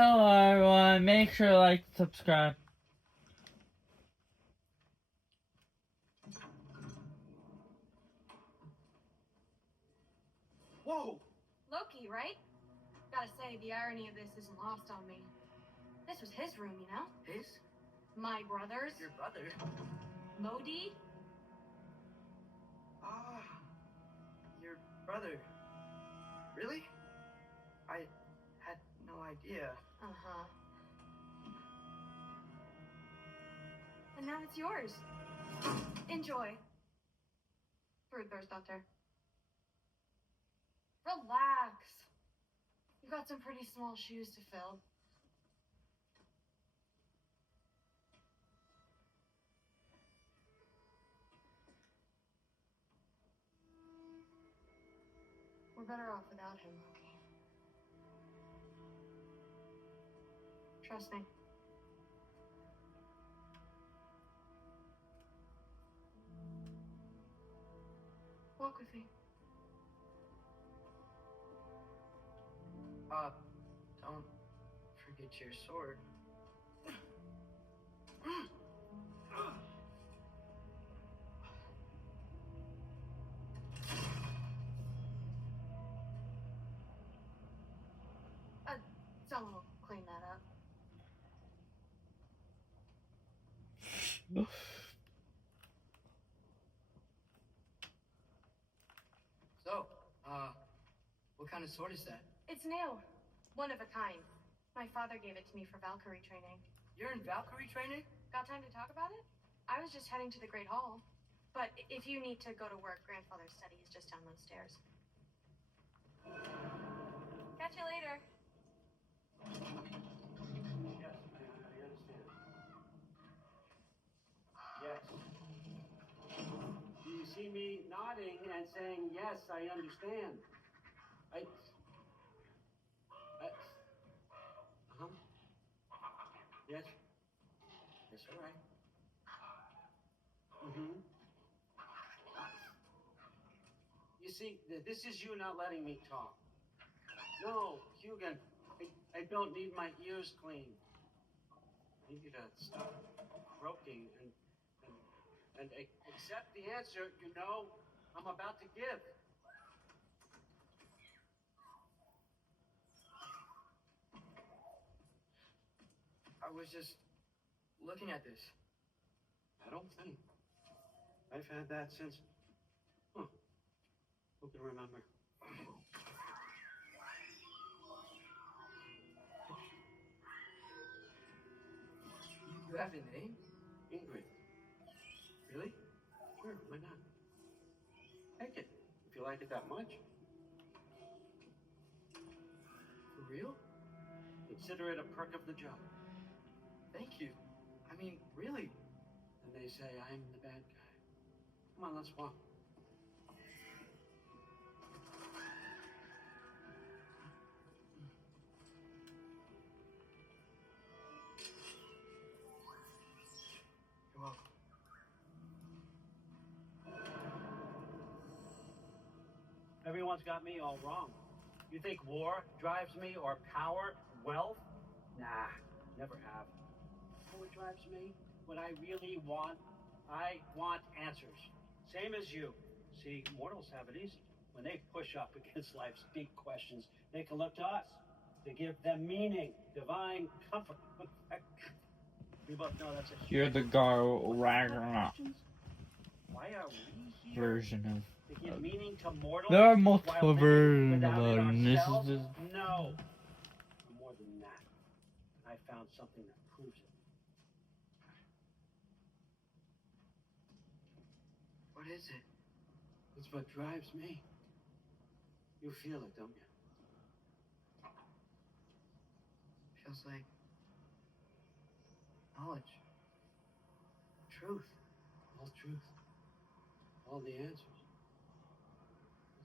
Hello everyone, make sure to like, subscribe. Whoa! Loki, right? Gotta say, the irony of this isn't lost on me. This was his room, you know? His? My brother's. Your brother? Modi? Ah, your brother. Really? I had no idea. Uh-huh. And now it's yours. Enjoy. Fruit burst, Doctor. Relax. You've got some pretty small shoes to fill. We're better off without him, Loki. Trust me. Walk with me. Don't forget your sword. Someone will clean that up. So, what kind of sword is that? It's new. One of a kind. My father gave it to me for Valkyrie training. You're in Valkyrie training? Got time to talk about it? I was just heading to the Great Hall. But if you need to go to work, Grandfather's study is just down those stairs. Catch you later. Yes, I understand. Yes. Do you see me nodding and saying, yes, I understand? Uh-huh. Yes. Yes, all right. Mm-hmm. You see, this is you not letting me talk. No, Hugan, I don't need my ears cleaned. I need you to stop croaking and accept the answer you know I'm about to give. I was just looking at this. I don't think. I've had that since. Huh. Who can remember? You have a name? Ingrid. Really? Sure, why not? Take it, if you like it that much. For real? Consider it a perk of the job. Thank you. I mean, really. And they say I'm the bad guy. Come on, let's walk. You're welcome. Everyone's got me all wrong. You think war drives me or power, wealth? Nah, never have. You know what drives me? What I really want? I want answers. Same as you. See, mortals have it easy. When they push up against life's big questions, they can look to us to give them meaning, divine comfort. We both know that's a You're the Ragnarok Why are we here? version To give meaning to mortals. There are multiple while living versions without of it it, and this is ourselves? just... No. More than that. I found something that proves it. What is it? It's what drives me. You feel it, don't you? Feels like knowledge. Truth. All truth. All the answers.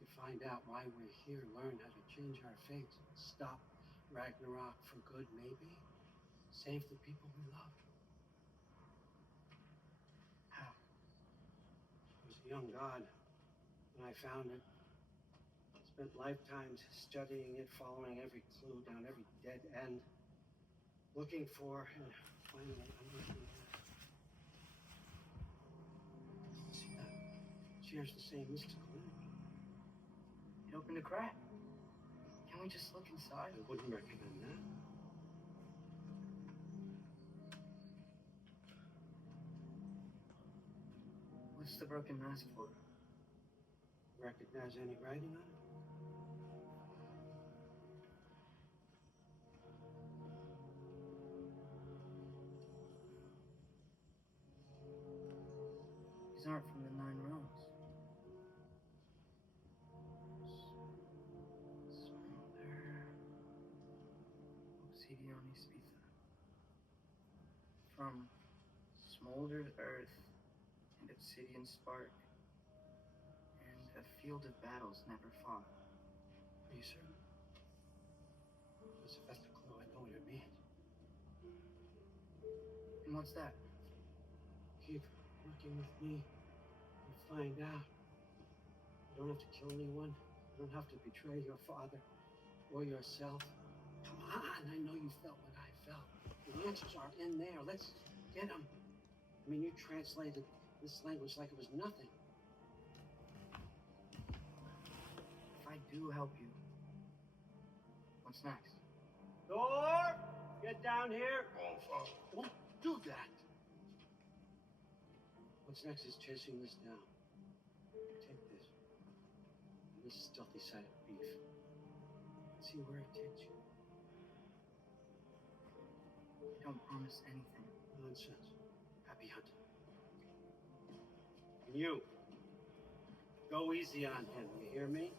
To find out why we're here, learn how to change our fates, stop Ragnarok for good, maybe. Save the people we love. How? I was a young god when I found it. Spent lifetimes studying it, following every clue down every dead end. looking for and finding an unearthly nest. See that? Shares the same mystical energy. It opened a crack. Can we just look inside? I wouldn't recommend that. What's the broken mask for? Recognize any writing on it? These aren't from the Nine Realms. Smolder. Obsidiani Spitha. From smoldered earth and obsidian spark. And a field of battles never fought. Are you certain? Because if that's the clue, I know what it means. And what's that? Keep working with me and find out. You don't have to kill anyone. You don't have to betray your father or yourself. Come on, I know you felt what I felt. The answers are in there. Let's get them. I mean, you translated this language like it was nothing. If I do help you, what's next? Thor, get down here. All Father. Don't do that. What's next is chasing this down. Take this. This stealthy side of beef. Let's see where it takes you. Don't promise anything. Nonsense. Happy hunting. And you, go easy on him, you hear me?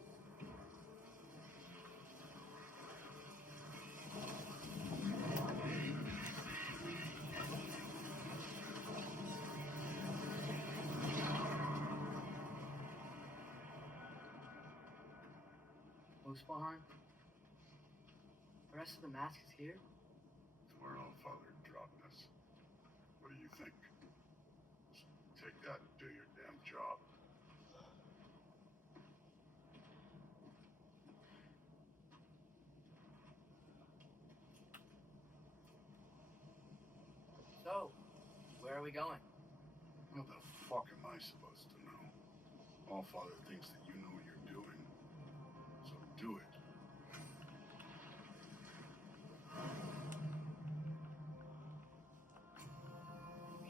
Muspelheim? The rest of the mask is here? It's where All Father dropped us. What do you think? Just take that and do your damn job. So, where are we going? What the fuck am I supposed to know? All Father thinks that you know what you're doing. So do it.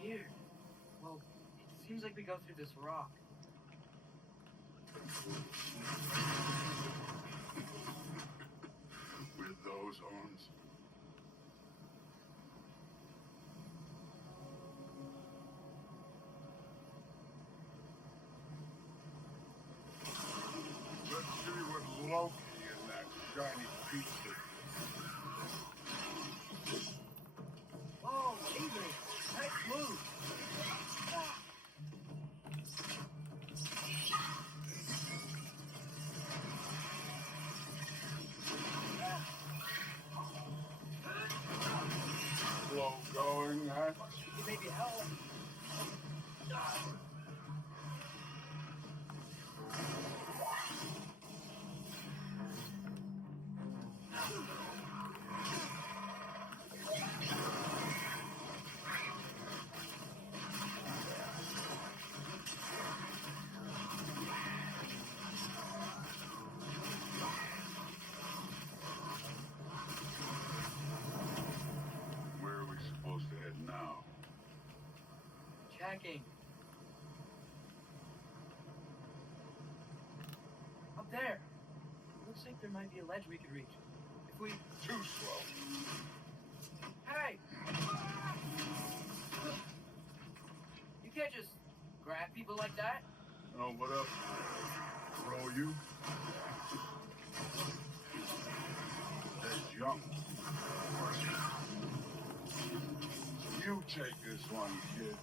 Weird. Well, it seems like we go through this rock. With those arms. Let's see what Loki and that shiny pizza. Whoa, Ingrid! Nice move! Slow going, huh? You maybe help. Where are we supposed to head now? Checking. Up there. Looks like there might be a ledge we could reach. If we... Too slow. Hey! You can't just grab people like that. Oh, what up? Throw you? That's young. You take this one, kid.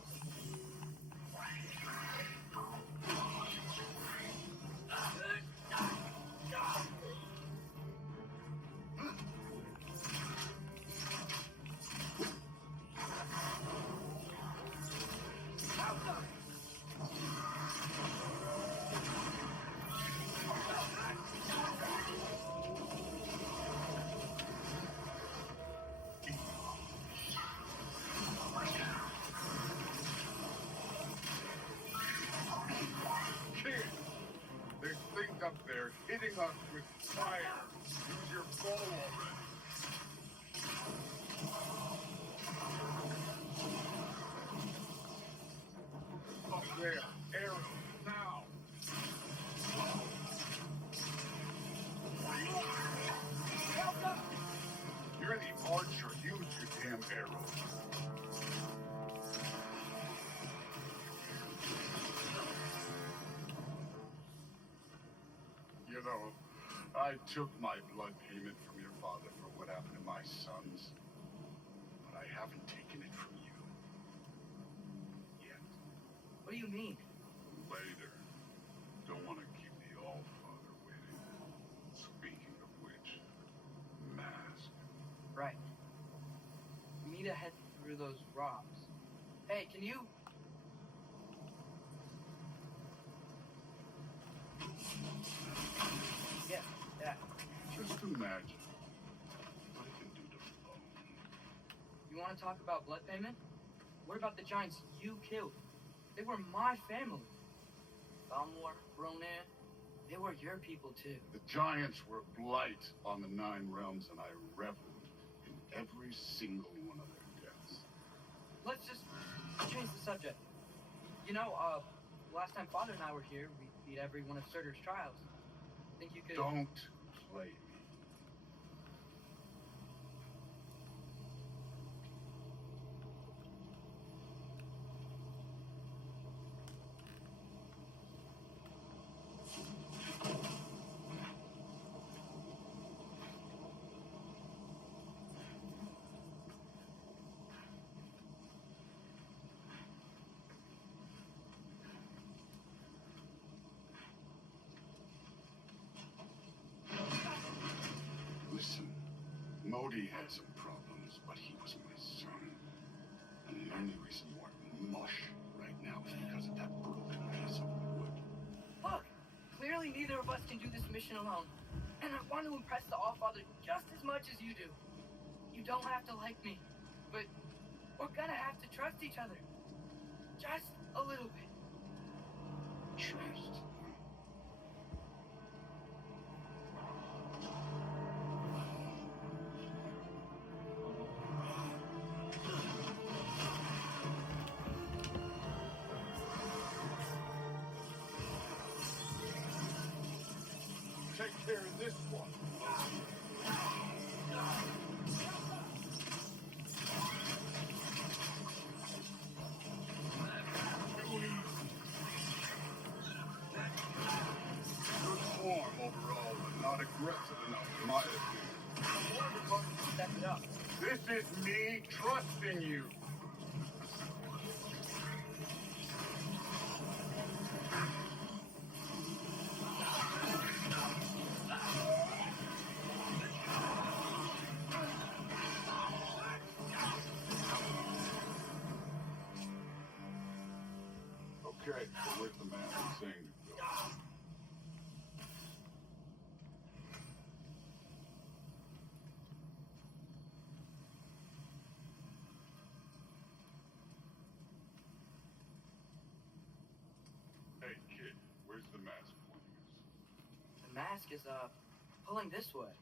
Fire! Use your bow already! Up there! Arrow! Now! You're the archer. Use your damn arrow. You know, I took my blood payment from your father for what happened to my sons, but I haven't taken it from you. Yet. What do you mean? Later. Don't want to keep the All-Father waiting. Speaking of which, mask. Right. We need to head through those rocks. Hey, can you... Yeah. Just imagine what it can do to bone. You want to talk about blood payment? What about the giants you killed? They were my family. Balmor, Ronan, they were your people too. The giants were blight on the 9 realms, and I reveled in every single one of their deaths. Let's just change the subject. You know, last time Father and I were here, we beat every one of Surtur's trials. Think you could... Don't play me. Listen, Modi had some problems, but he was my son. And the only reason you aren't mush right now is because of that broken piece of wood. Look, clearly neither of us can do this mission alone. And I want to impress the All-Father just as much as you do. You don't have to like me, but we're gonna have to trust each other. Just a little bit. Trust. Take care of this one. Good form overall, but not aggressive enough in my opinion. Step it up. This is me trusting you. Okay, so where's the man I'm saying to go? Hey, kid, where's the mask pointing us? The mask is, pulling this way.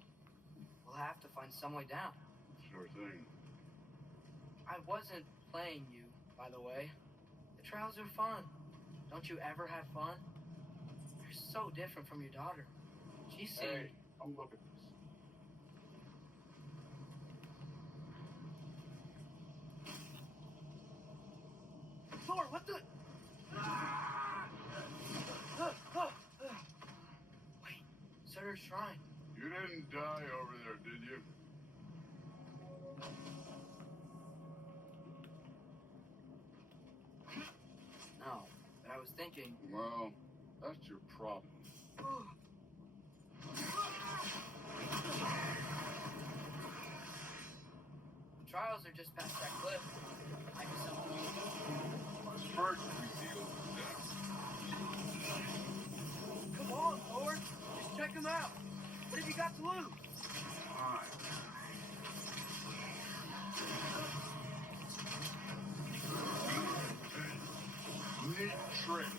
We'll have to find some way down. Sure thing. I wasn't playing you, by the way. The trials are fun. Don't you ever have fun? You're so different from your daughter. She seemed... Hey, come look at this. Thor, what the... Wait, Surtur's shrine. You didn't die over there, did you? No, but I was thinking... Well, that's your problem. The trials are just past that cliff. Might be something we can do. First, we deal with them. Come on, Thor. Just check them out. What have you got to lose? Fine. Neat trick.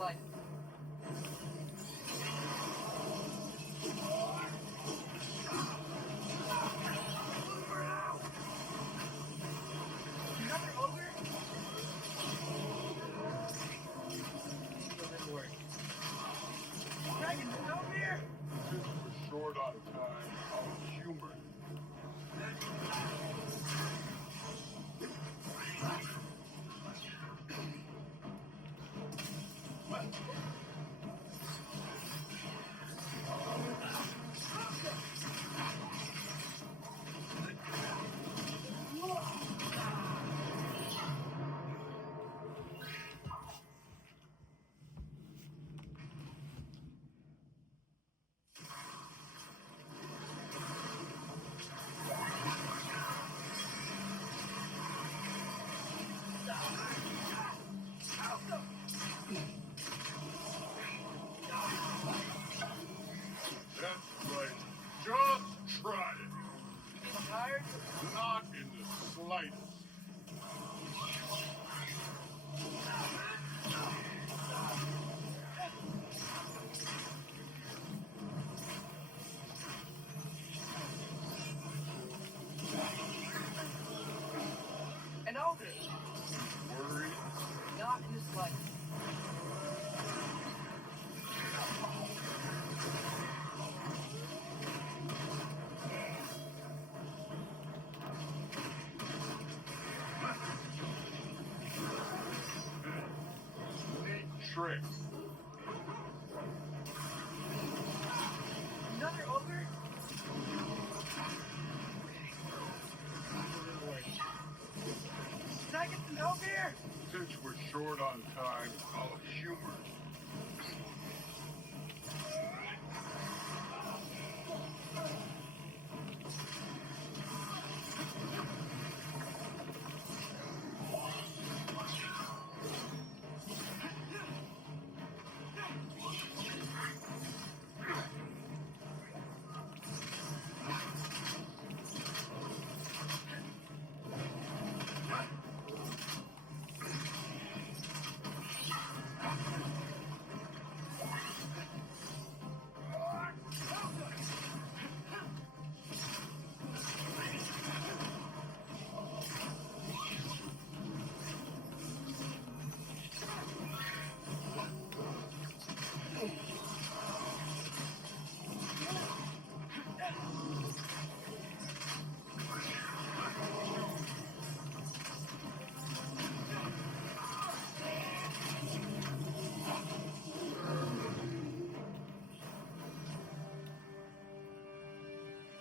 life. Another ogre? Maybe a little worried. Dragon, come here! Since we're short on time, I'll humor you. That's right. Just try it. Feeling tired? Not in the slightest. An ogre? Worried? Not in the slightest. Neat trick. Another ogre? Can I get some help here? Since we're short on time, I'll humor you.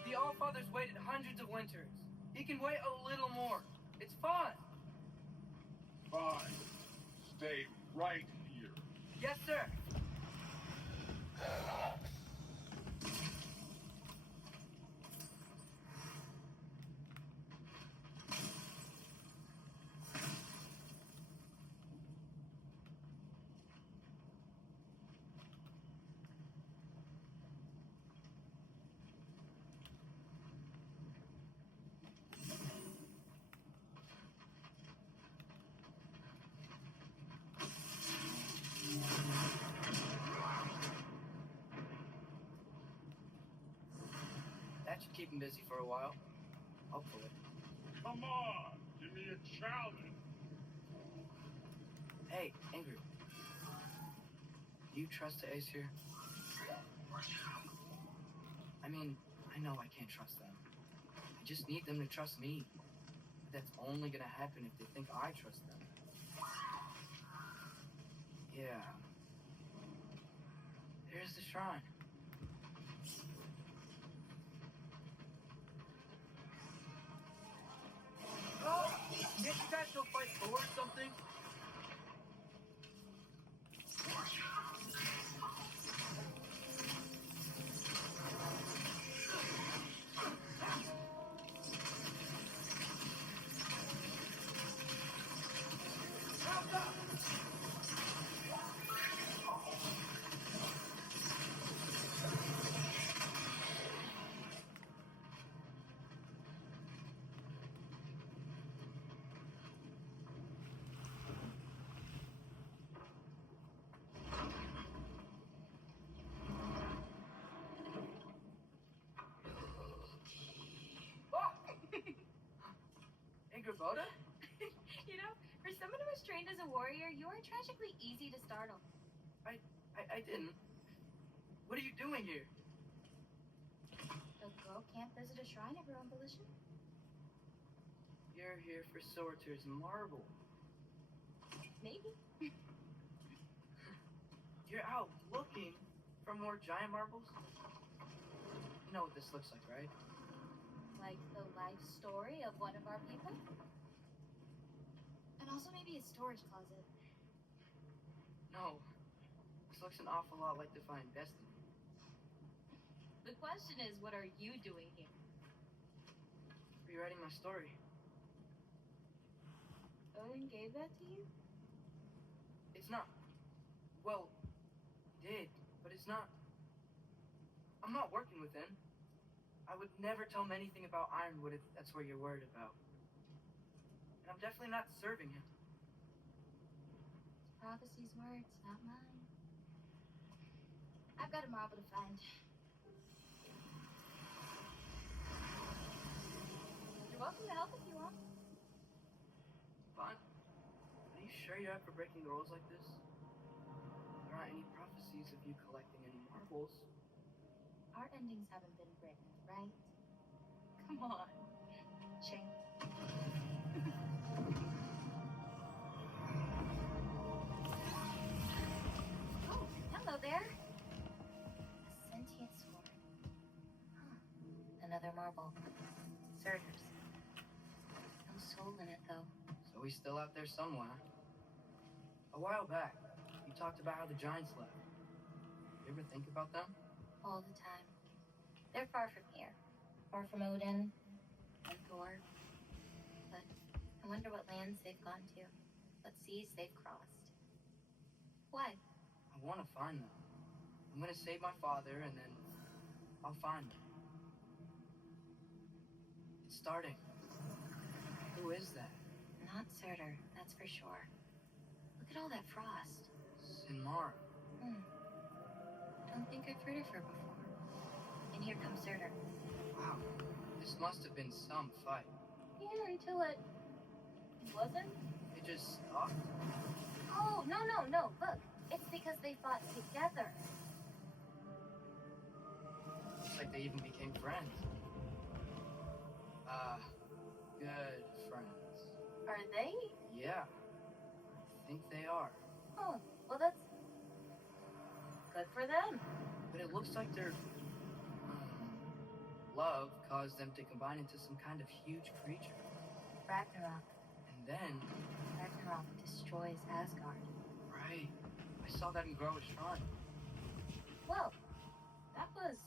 The Allfather's waited hundreds of winters. He can wait a little more. It's fun. Fine. Stay right here. Yes, sir. That should keep him busy for a while. Hopefully. Come on. Give me a challenge. Hey, Ingrid. Do you trust the Ace here? I mean, I know I can't trust them. I just need them to trust me. But that's only gonna happen if they think I trust them. Yeah. There's the shrine. Oh! Can't you guys go fight Thor or something? Voda? You know, for someone who was trained as a warrior, you are tragically easy to startle. I didn't. What are you doing here? A girl can't visit a shrine of her own volition. You're here for Sorter's marble. Maybe. You're out looking for more giant marbles? You know what this looks like, right? Like the life story of one of our people. And also maybe a storage closet. No. This looks an awful lot like Defying Destiny. The question is, what are you doing here? Rewriting my story. Owen gave that to you? It's not. Well, he did, but it's not. I'm not working with him. I would never tell him anything about Ironwood if that's what you're worried about. And I'm definitely not serving him. It's prophecy's words, not mine. I've got a marble to find. You're welcome to help if you want. Vaughn, are you sure you're up for breaking the rules like this? There aren't any prophecies of you collecting any marbles. Our endings haven't been written, right? Come on. Shane. Oh, hello there. A sentient sword. Huh. Another marble. Surters. No soul in it, though. So he's still out there somewhere. A while back, you talked about how the giants left. You ever think about them? All the time. They're far from here. Far from Odin and Thor. But I wonder what lands they've gone to. What seas they've crossed. Why? I want to find them. I'm gonna save my father and then I'll find them. It's starting. Who is that? Not Surtur, that's for sure. Look at all that frost. Sinmara. Don't think I've heard of her before. And here comes Surtur. Wow. This must have been some fight. Yeah, until it wasn't. It just stopped. Oh, no. Look, it's because they fought together. Looks like they even became friends. Good friends. Are they? Yeah. I think they are. Oh, well, that's good for them. But it looks like their love caused them to combine into some kind of huge creature. Ragnarok. And then, Ragnarok destroys Asgard. right, I saw that in Grove's shrine. Well, that was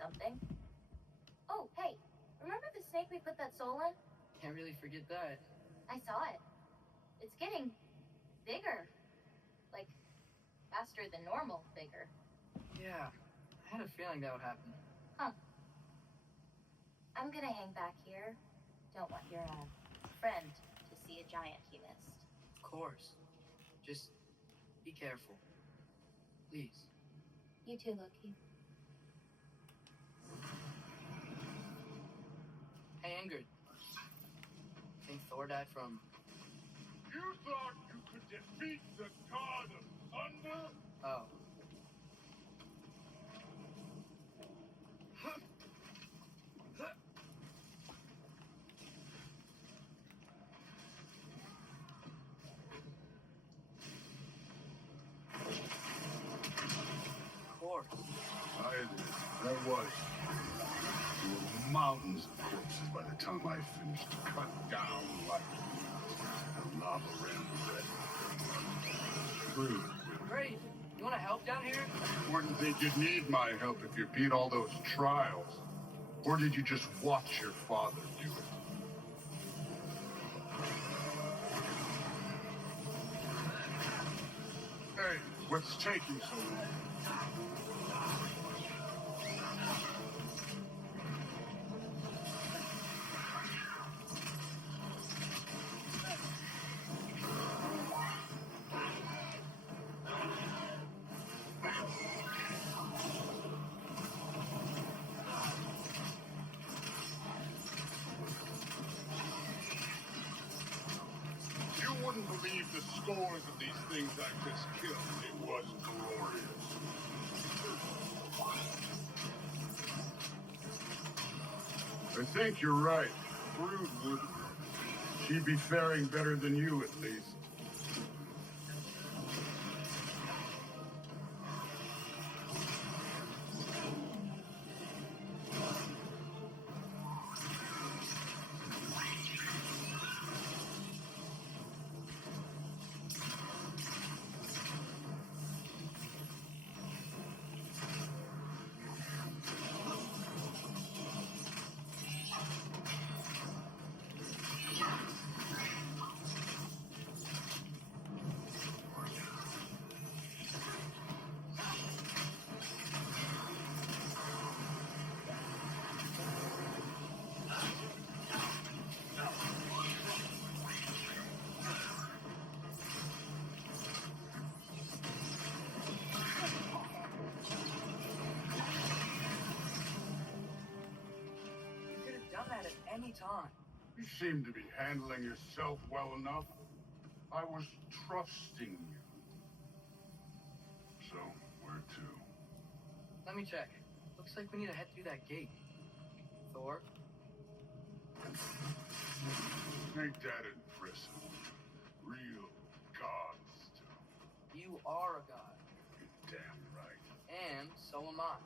something. Oh, hey, remember the snake we put that soul in? Can't really forget that. I saw it. It's getting bigger. Like, faster than normal bigger. Yeah, I had a feeling that would happen. I'm gonna hang back here. Don't want your friend to see a giant he missed. Of course. Just be careful. Please. You too, Loki. Hey, Ingrid. Think Thor died from... You thought you could defeat the god of thunder? Oh. Of course. I did. There was. There were mountains of corpses by the time I finished cut down like the lava ran red. True. Great. You want to help down here? Or did think you'd need my help if you beat all those trials? Or did you just watch your father do it? Hey, what's taking so long? wouldn't believe the scores of these things I just killed. It was glorious. I think you're right. Brood would. She'd be faring better than you, at least. You could have done that at any time. You seem to be handling yourself well enough. I was trusting you. So, where to? Let me check. Looks like we need to head through that gate. Thor? Ain't that impressive? Real god stuff. You are a god. You're damn right. And so am I.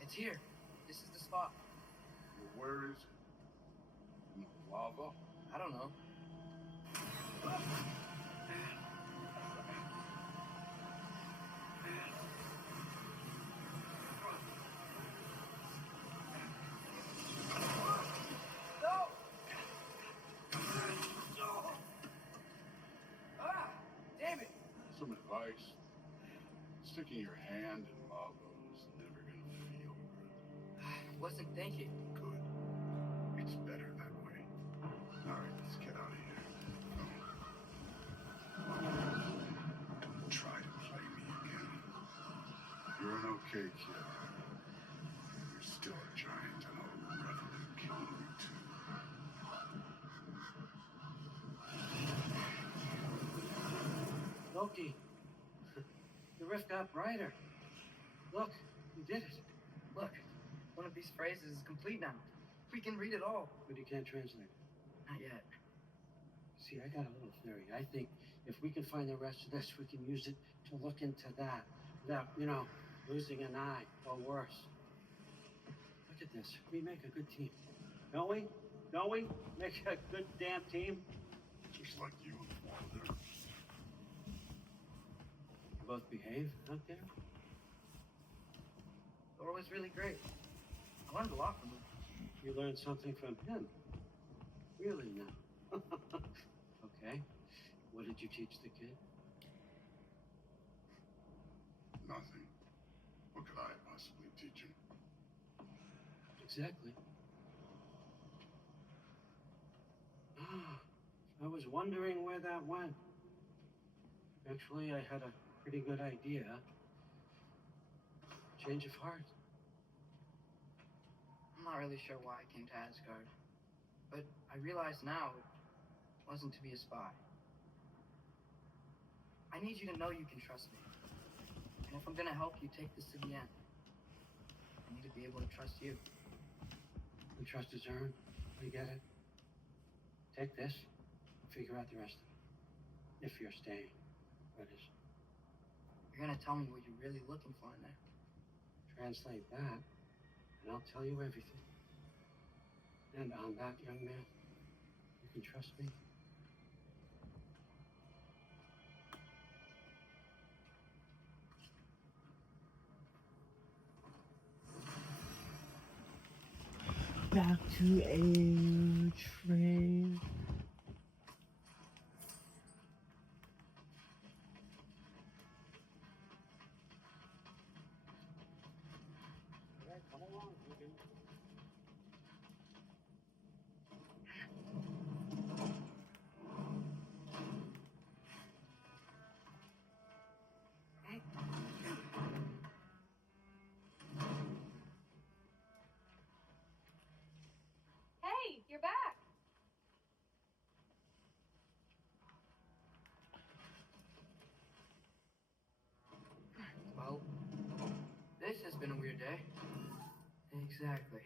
It's here. This is the spot. Well, where is it? In the lava? I don't know. No! Ah! Damn it! Some advice. Sticking your hand in lava is never gonna feel good. Wasn't thinking. Good. It's better that way. Alright, let's get out of here. Don't try to play me again. You're an okay kid. You're still a giant, and I'll rather kill you too. Loki, the rift got brighter. Look, you did it. Look, one of these phrases is complete now. We can read it all. But you can't translate. Not yet. See, I got a little theory. I think if we can find the rest of this, we can use it to look into that, losing an eye or worse. Look at this. We make a good team. Don't we? Don't we? Make a good damn team. Just like you and Father. You both behave out there? Thor was really great. I learned a lot from him. You learned something from him. Really now. Okay. What did you teach the kid? Nothing. What could I possibly teach him? Exactly. I was wondering where that went. Actually, I had a pretty good idea. Change of heart. I'm not really sure why I came to Asgard. But I realize now it wasn't to be a spy. I need you to know you can trust me. And if I'm gonna help you take this to the end, I need to be able to trust you. And trust is earned. You get it? Take this, figure out the rest of it. If you're staying, that is. You're gonna tell me what you're really looking for in there. Translate that, and I'll tell you everything. And on that, young man, you can trust me. Back to a trade. Come along, Logan. You're back. Well, this has been a weird day. Exactly.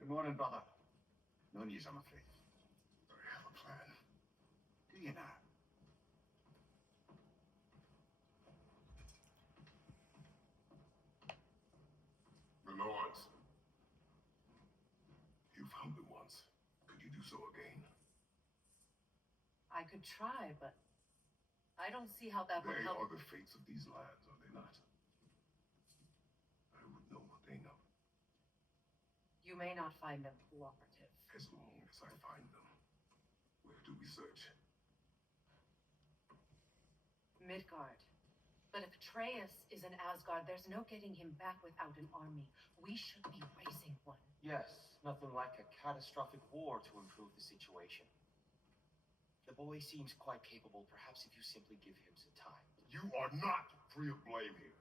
Good morning, brother. No news, I'm afraid. I have a plan. Do you now? The Lords. You found me once. Could you do so again? I could try, but I don't see how that would They help. are the fates of these lands, are they not? I would know what they know. You may not find them cooperative. As long as I find them. Where do we search? Midgard. But if Atreus is in Asgard, there's no getting him back without an army. We should be raising one. Yes, nothing like a catastrophic war to improve the situation. The boy seems quite capable. Perhaps if you simply give him some time. You are not free of blame here.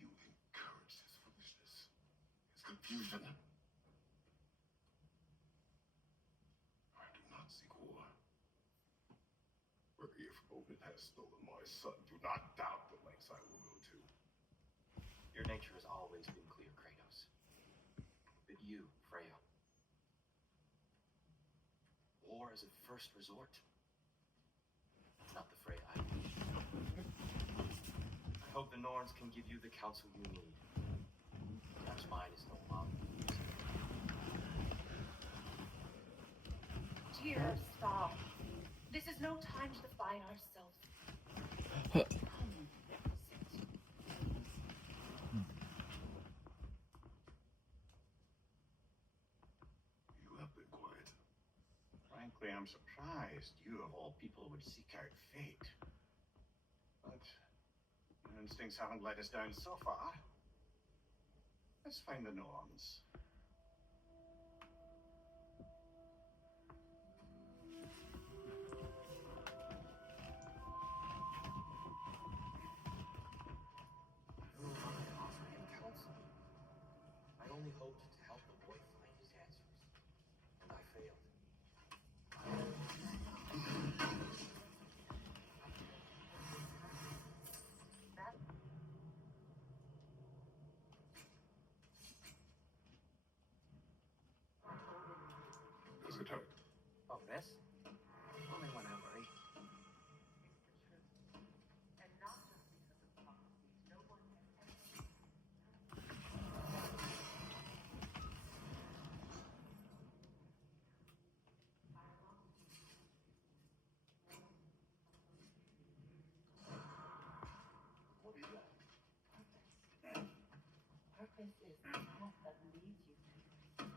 You encourage this foolishness, this confusion. I do not seek war. But if Odin has stolen my son, do not doubt the lengths I will go to. Your nature has always been clear, Kratos. But you, Freya. War is a first resort. It's not the Freya I wish. I hope the Norns can give you the counsel you need. Perhaps mine is no longer. Dear, stop. This is no time to define ourselves. Come, sit. You have been quiet. Frankly, I'm surprised you, of all people, would seek out fate. But your instincts haven't let us down so far. Let's find the Norns. I only hoped to help the boy find his answers, and I failed. Does it hurt? Oh, this? Only when I worry. And not just because of prophecies, no one has ever. What is that? Purpose is the path that leads you to yourself.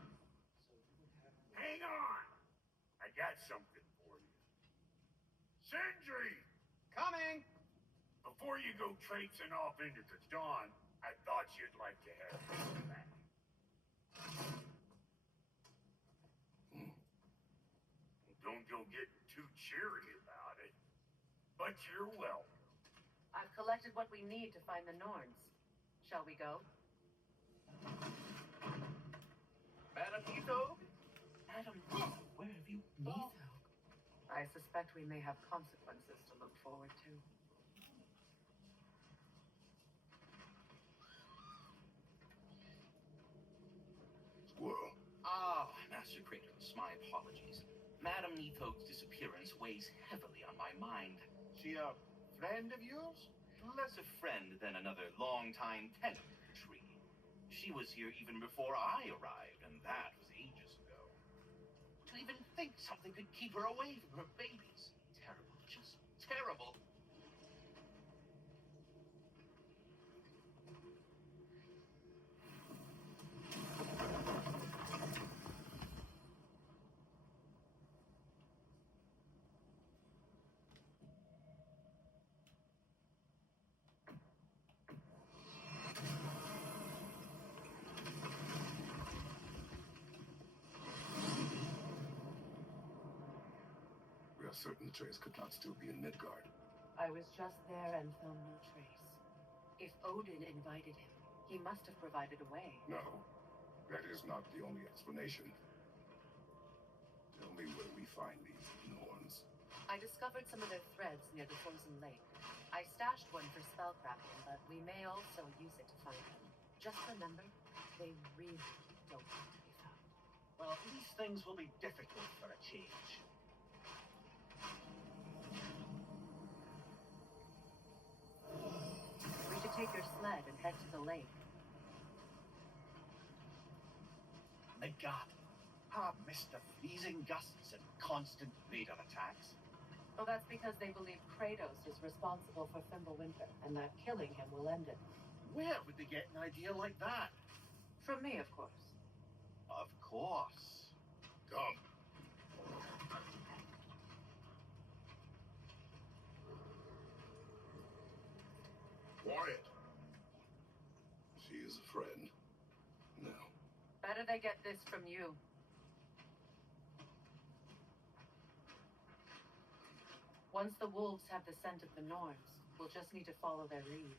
So you would have me. Hang on! I got something for you. Sindri! Coming! Before you go traipsing off into the dawn, I thought you'd like to have this back. Don't go getting too cheery about it. But you're welcome. I've collected what we need to find the Norns. Shall we go? Madam Ito? Adam, Where have you... Neither. I suspect we may have consequences to look forward to. Squirrel. Ah, Master Kratos, my apologies. Madam Neatho's disappearance weighs heavily on my mind. She a friend of yours? Less a friend than another longtime tenant of the tree. She was here even before I arrived, and that was ages ago. To even think something could keep her away from her babies. Terrible, just terrible. We are certain the trace could not still be in Midgard. I was just there and found no trace. If Odin invited him, he must have provided a way. No, that is not the only explanation. Tell me where we find these Norns. I discovered some of their threads near the frozen lake. I stashed one for spellcrafting, but we may also use it to find them. Just remember, they really don't want to be found. Well, these things will be difficult for a change. We should take your sled and head to the lake. My God. Ah, Mr. Freezing gusts and constant radar attacks. Well, that's because they believe Kratos is responsible for Fimbulwinter, and that killing him will end it. Where would they get an idea like that? From me, of course. Of course. Come. Quiet. She is a friend. Now, Better they get this from you. Once the wolves have the scent of the Norns, we'll just need to follow their lead.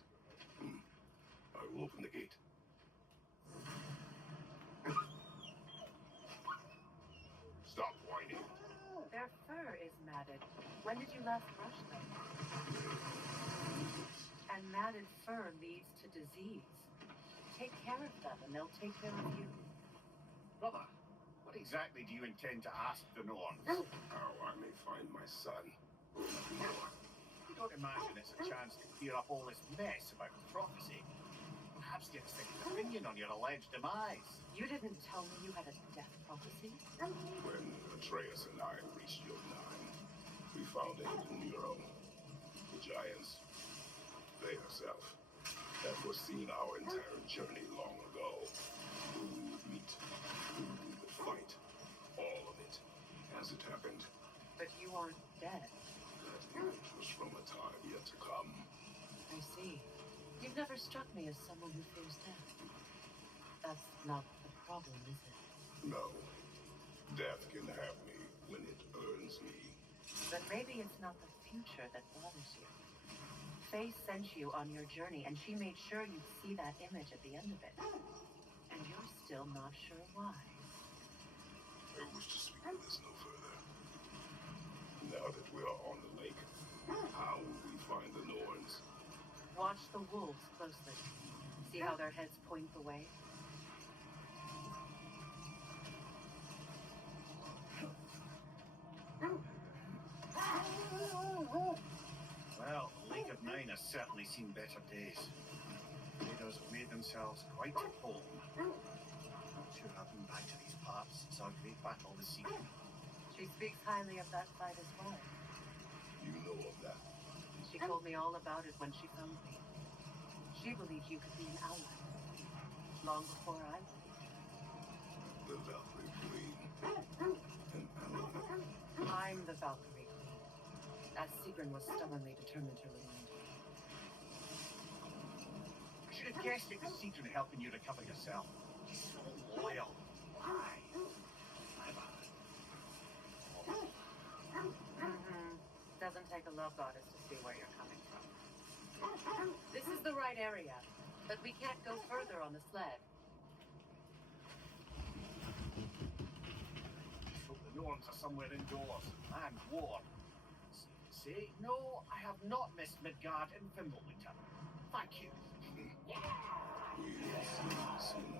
I will open the gate. Stop whining. Their fur is matted. When did you last brush them? And matted fur leads to disease. Take care of them, and they'll take care of you. Brother, what exactly do you intend to ask the Norns? How I may find my son. You don't imagine it's a chance to clear up all this mess about the prophecy? Perhaps get a second opinion on your alleged demise. You didn't tell me you had a death prophecy? When Atreus and I reached Jotunheim, we found a hidden mural. The giants, they herself, had foreseen our entire journey long ago. Who we would meet, who we would fight, all of it, as it happened. But you aren't dead. That image was from a time yet to come. I see. You've never struck me as someone who fears death. That's not the problem, is it? No. Death can have me when it earns me. Then maybe it's not the future that bothers you. Faye sent you on your journey, and she made sure you'd see that image at the end of it. And you're still not sure why. I wish to speak of this no further. Now that we are on the lake, how will we find the Norns? Watch the wolves closely. See how their heads point the way? Well, the Lake of Nine has certainly seen better days. Raiders have made themselves quite at home. Not sure I've been back to these parts since our great battle this season. She speaks highly of that fight as well. You know of that. She told me all about it when she found me. She believed you could be an ally. Long before I believed. The Valkyrie Queen. An ally. I'm the Valkyrie Queen, as Sigrun was stubbornly determined to remind me. I should have guessed it was Sigrun helping you recover yourself. He's so Well, Doesn't take a love goddess to see where you're coming from. This is the right area, but we can't go further on the sled. so the norms are somewhere indoors and warm. See, no, I have not missed Midgard and Fimbulwinter. Thank you. We have seen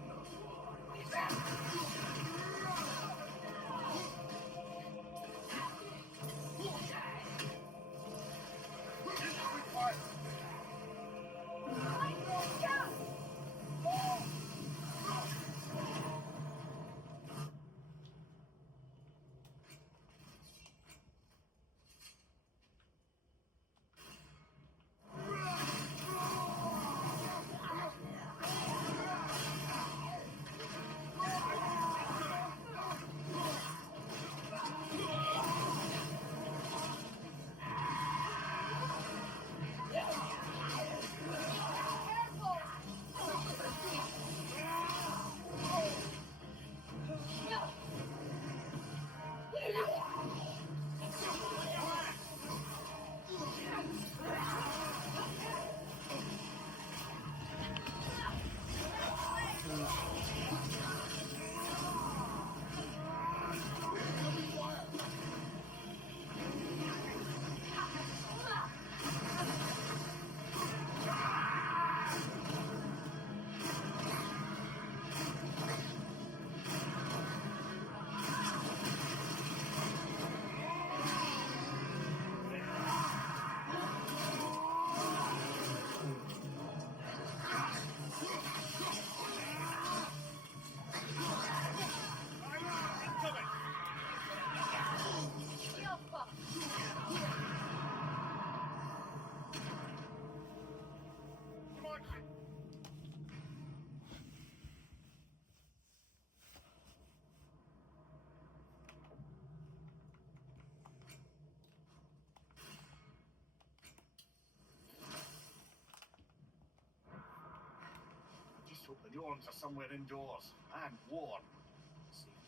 Just hope the norms are somewhere indoors and warm.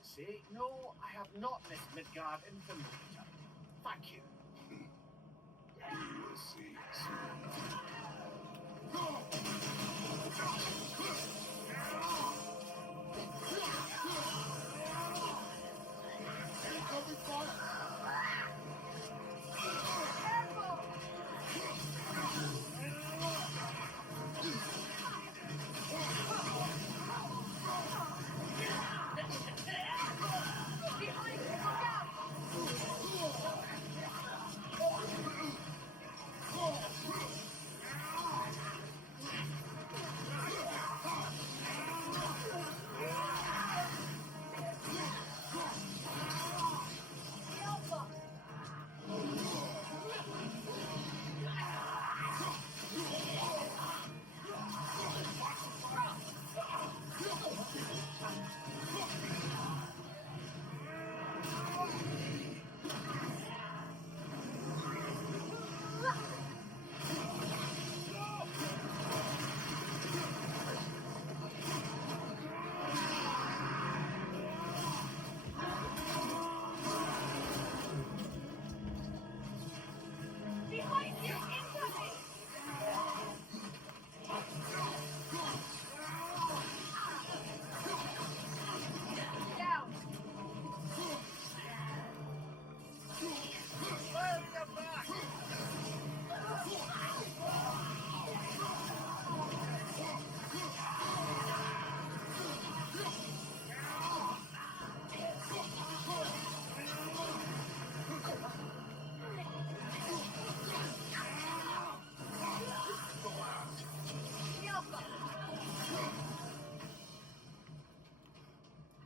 See, no, I have not missed Midgard and Fimbulwinter. Thank you. we will see soon.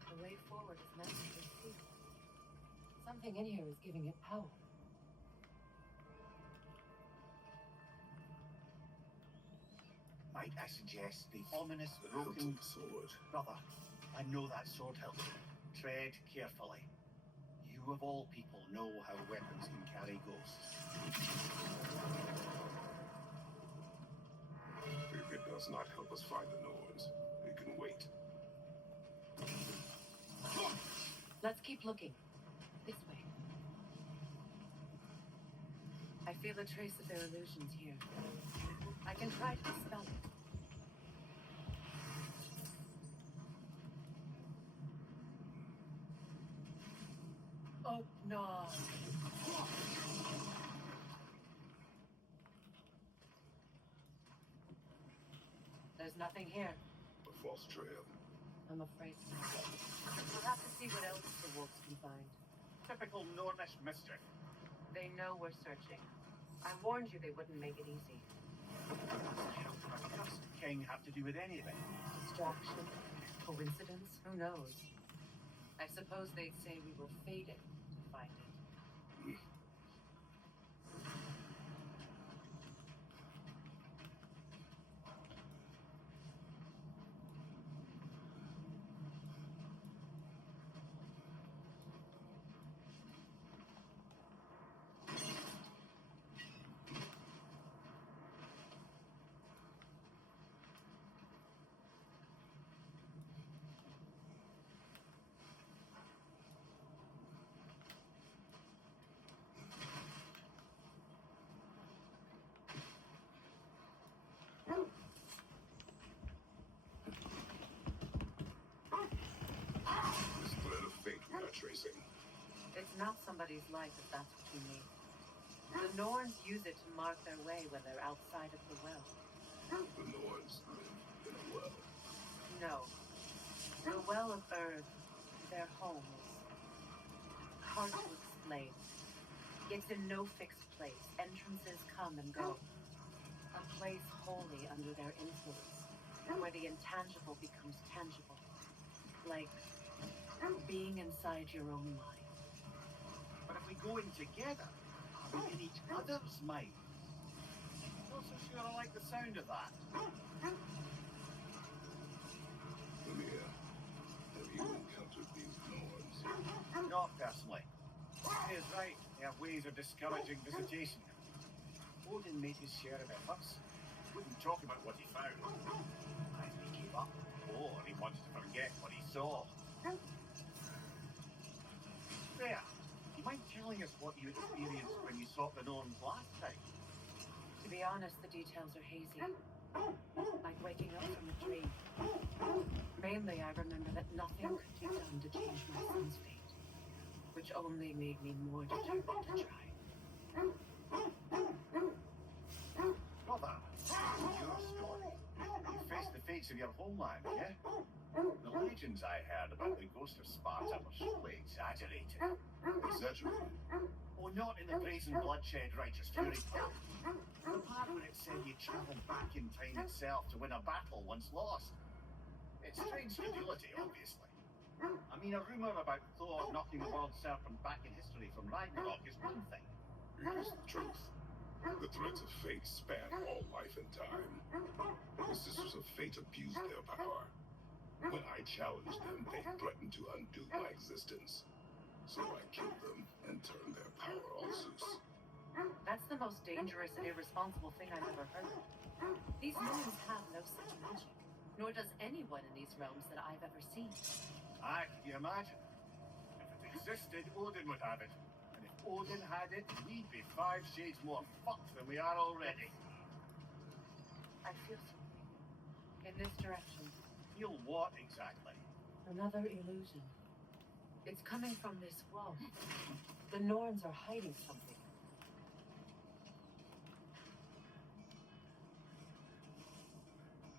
The way forward is meant to be sealed. Something in here is giving it power. Might I suggest the ominous The broken hilted sword. brother? I know that sword hilt. Tread carefully. You of all people know how weapons can carry ghosts. If it does not help us find the Norns, we can wait. Let's keep looking. This way. I feel a trace of their illusions here. I can try to dispel it. Oh, no. There's nothing here. A false trail. I'm afraid so. We'll have to see what else the wolves can find. Typical Nornish mischief. They know we're searching. I warned you they wouldn't make it easy. What the hell does a cursed king have to do with anything? Distraction? Coincidence? Who knows? I suppose they'd say we were fated to find it. This thread of fate we are tracing. It's not somebody's life if that's what you mean. The Norns use it to mark their way when they're outside of the well. The Norns live in a well. No. The Well of Earth, their home, is hard to explain. It's in no fixed place. Entrances come and go. A place wholly under their influence, where the intangible becomes tangible. Like being inside your own mind. But if we go in together, are we in each other's mind? Not so sure I like the sound of that. Lemire, have you encountered these Norns? Not personally. He is right. They have ways of discouraging visitation. Odin made his share of efforts. Wouldn't talk about what he found. Either he gave up, or he wanted to forget what he saw. There. Do you mind telling us what you experienced when you sought the Norns last time? To be honest, the details are hazy. Like waking up from a dream. Mainly, I remember that nothing could be done to change my son's fate, which only made me more determined to try. Brother, your story. You faced the fates of your homeland, yeah? The legends I heard about the ghost of Sparta were surely exaggerated. Exaggerated. Oh, not in the brazen bloodshed righteous fury part. The part where it said you travelled back in time itself to win a battle once lost. It's strange credulity, obviously. I mean, a rumour about Thor knocking the world serpent back in history from Ragnarok is one thing. Here's the truth. The threads of fate span all life and time. The Sisters of Fate abused their power. When I challenged them, they threatened to undo my existence. So I killed them and turned their power on Zeus. That's the most dangerous and irresponsible thing I've ever heard. These Norns have no such magic, nor does anyone in these realms that I've ever seen. Aye, can you imagine? If it existed, Odin would have it. And if Odin had it, we'd be 5 shades more fucked than we are already. I feel something. In this direction. Feel what exactly? Another illusion. It's coming from this wall. The Norns are hiding something.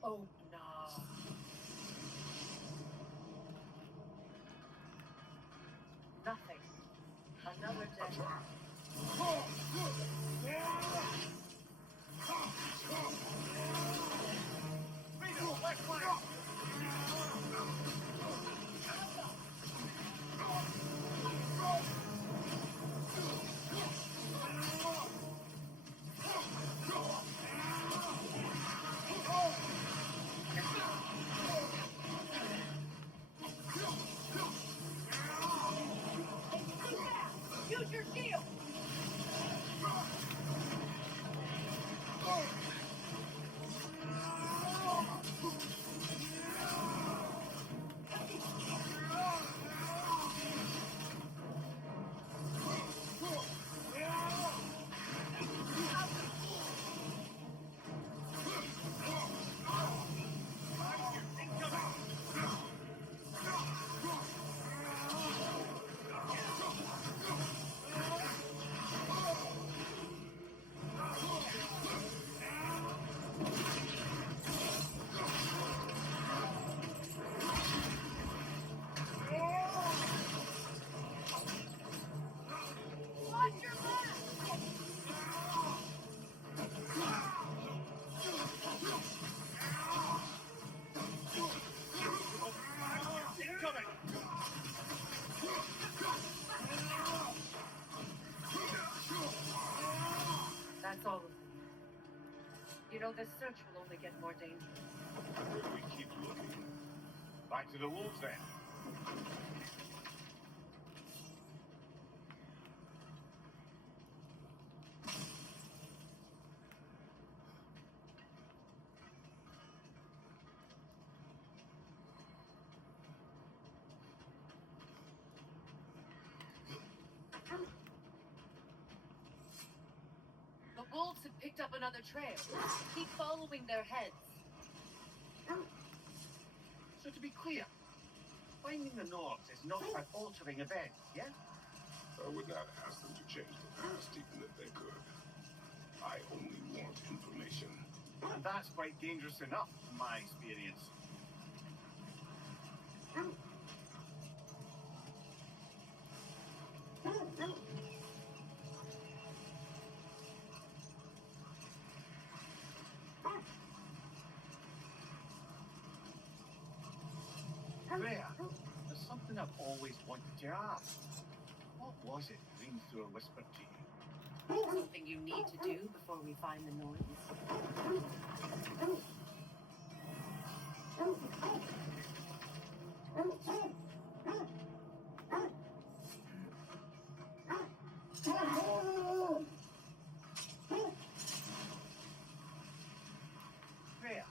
Oh, no. Nothing. Another dead. Use your shield! know this search will only get more dangerous. Where do we keep looking? Back to the wolves then. The wolves have picked up another trail. Keep following their heads. So to be clear, finding the Nords is not about altering events, yeah? I would not ask them to change the past even if they could. I only want information. And that's quite dangerous enough, in my experience. Rhea, there's something I've always wanted to ask. What was it Ringthor whispered to you? Something you need to do before we find the noise. Rhea,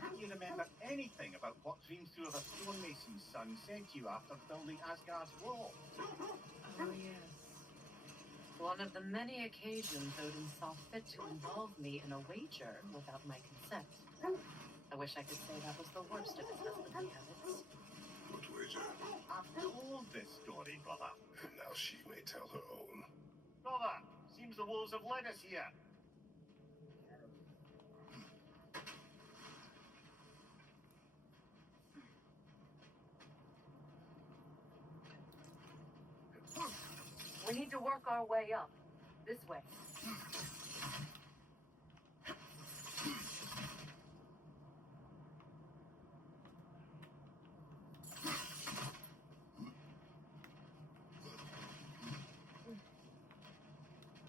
can't you remember anything about what Ringthor the stonemason's son said to you after building Asgard's wall? Oh, yes. One of the many occasions Odin saw fit to involve me in a wager without my consent. I wish I could say that was the worst of his husbandly habits. What wager? I've told this story, brother. And now she may tell her own. Brother, seems the wolves have led us here. We need to work our way up. This way.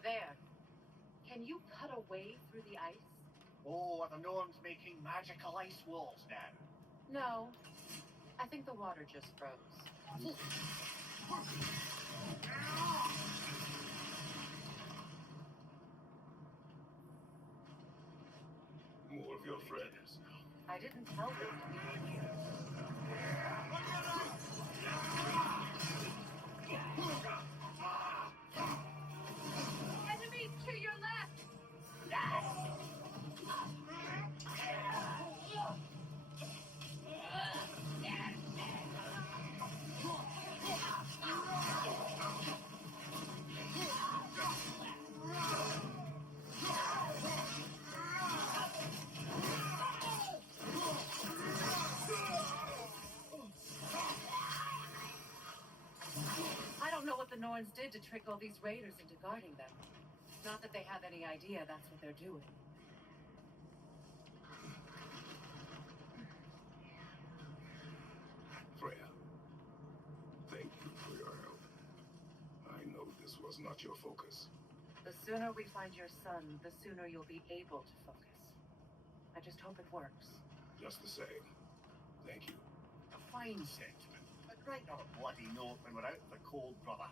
There. Can you cut a way through the ice? Oh, are the Norns making magical ice walls now? No. I think the water just froze. More of your friends. I didn't tell them to be here. Enemy to your left! I don't know what the Norns did to trick all these raiders into guarding them. Not that they have any idea that's what they're doing. Freya, thank you for your help. I know this was not your focus. The sooner we find your son, the sooner you'll be able to focus. I just hope it works. Just the same. Thank you. A fine sentiment. I'd write on a bloody note when we're out in the cold, brother.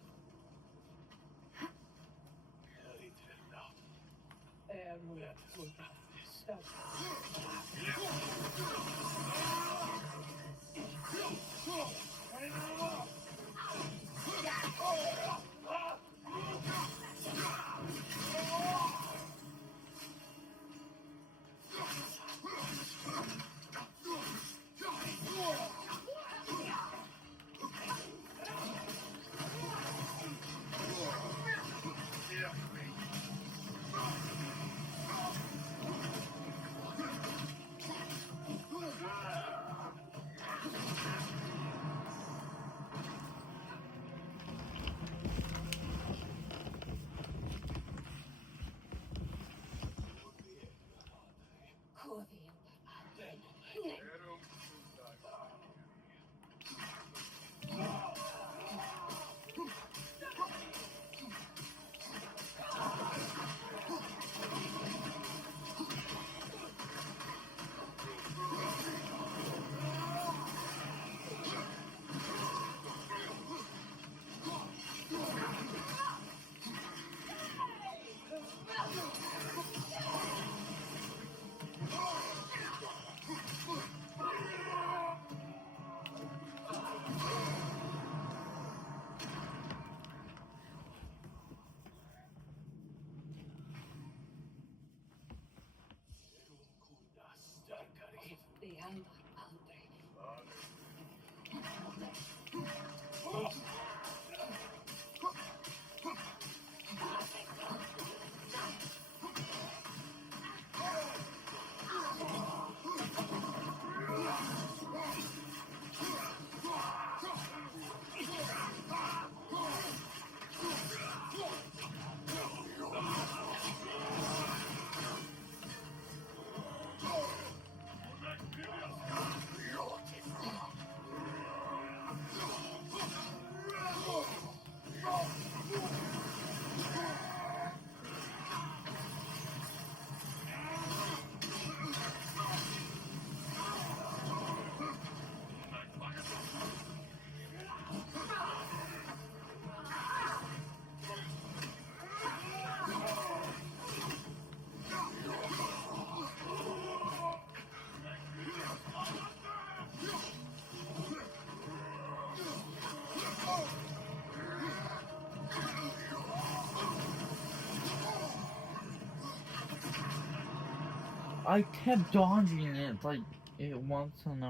beyond our boundary. I kept dodging it like it wasn't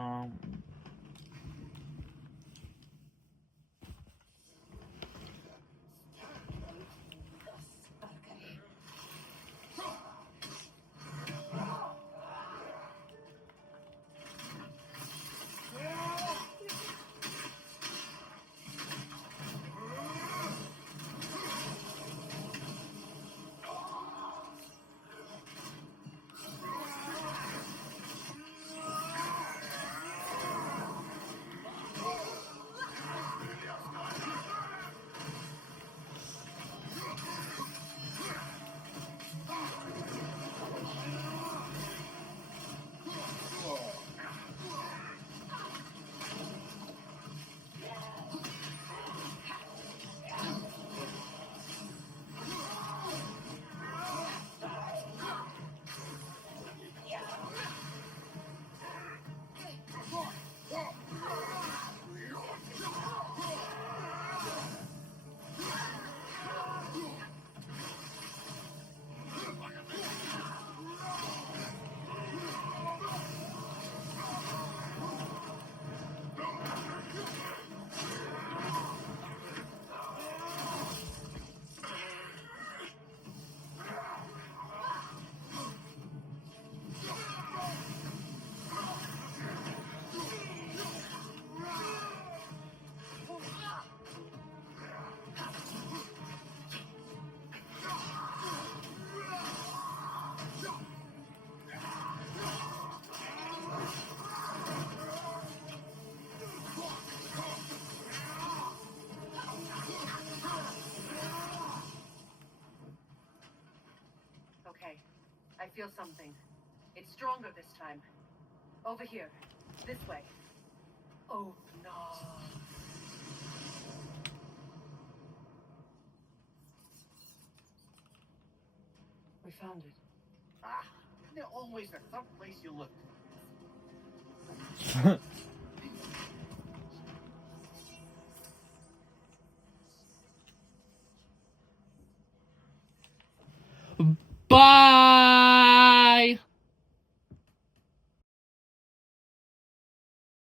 Okay, I feel something. It's stronger this time. Over here. This way. Oh, no. We found it. Ah, isn't there always the third place you look?